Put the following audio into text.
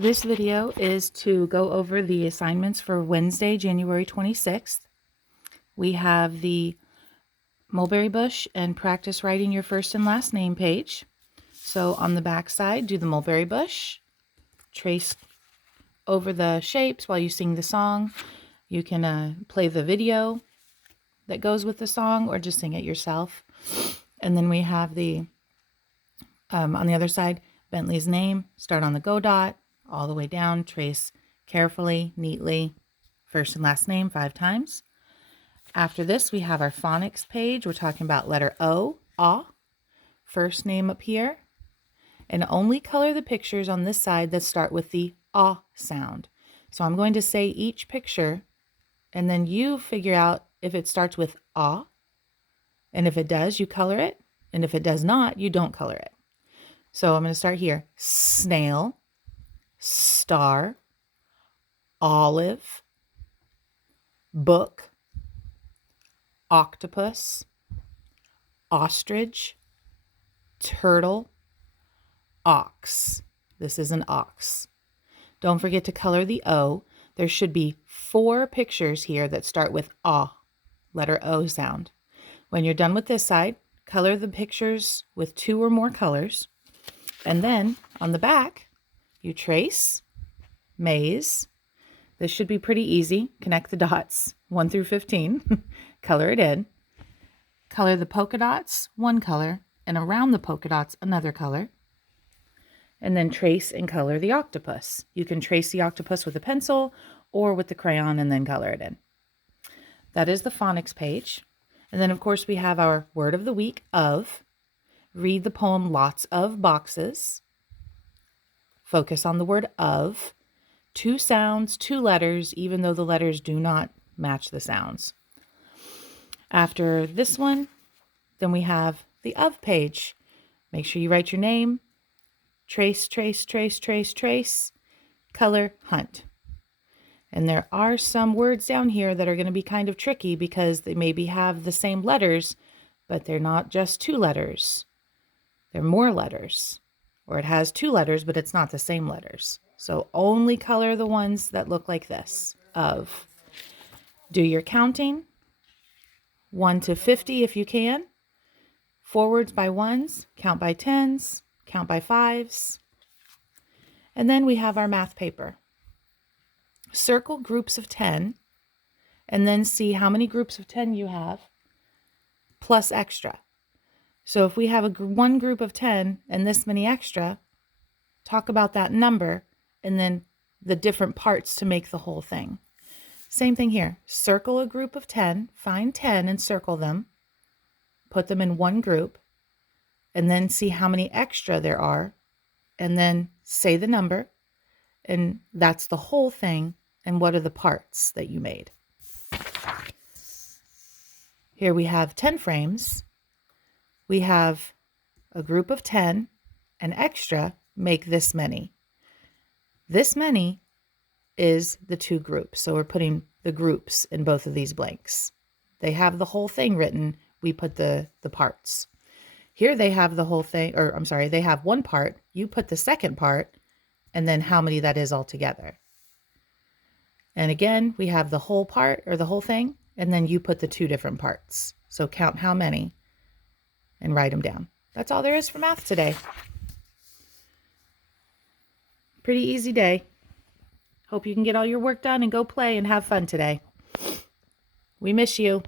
This video is to go over the assignments for Wednesday, January 26th. We have the mulberry bush and practice writing your first and last name page. So on the back side, do the mulberry bush, trace over the shapes while you sing the song. You can play the video that goes with the song or just sing it yourself. And then we have the, on the other side, Bentley's name, start on the go dot, all the way down, trace carefully, neatly, first and last name 5 times. After this, we have our phonics page. We're talking about letter O, ah, first name up here, and only color the pictures on this side that start with the ah sound. So I'm going to say each picture, and then you figure out if it starts with ah, and if it does, you color it, and if it does not, you don't color it. So I'm going to start here. Snail, star, olive, book, octopus, ostrich, turtle, ox. This is an ox. Don't forget to color the O. There should be 4 pictures here that start with ah, letter O sound. When you're done with this side, color the pictures with 2 or more colors. And then on the back, you trace, maze. This should be pretty easy. Connect the dots, 1 through 15. Color it in. Color the polka dots, 1 color, and around the polka dots, another color. And then trace and color the octopus. You can trace the octopus with a pencil or with the crayon and then color it in. That is the phonics page. And then, of course, we have our word of the week, of. Read the poem Lots of Boxes. Focus on the word of. 2 sounds, 2 letters, even though the letters do not match the sounds. After this one, then we have the of page. Make sure you write your name. Trace, trace, trace, trace, trace. Color, hunt. And there are some words down here that are going to be kind of tricky because they maybe have the same letters, but they're not just 2 letters. They're more letters. Or it has 2 letters, but it's not the same letters. So only color the ones that look like this, of. Do your counting, 1 to 50 if you can. Forwards by 1s, count by 10s, count by 5s. And then we have our math paper. Circle groups of 10, and then see how many groups of 10 you have, plus extra. So if we have one group of 10 and this many extra, talk about that number and then the different parts to make the whole thing. Same thing here. Circle a group of 10, find 10 and circle them, put them in one group, and then see how many extra there are, and then say the number, and that's the whole thing, and what are the parts that you made. Here we have 10 frames. We have a group of 10, and extra make this many. This many is the 2 groups. So we're putting the groups in both of these blanks. They have the whole thing written. We put the parts. Here they have the whole thing, or I'm sorry, they have 1 part. You put the second part, and then how many that is altogether. And again, we have the whole part, or the whole thing, and then you put the 2 different parts. So count how many and write them down. That's all there is for math today. Pretty easy day. Hope you can get all your work done and go play and have fun today. We miss you.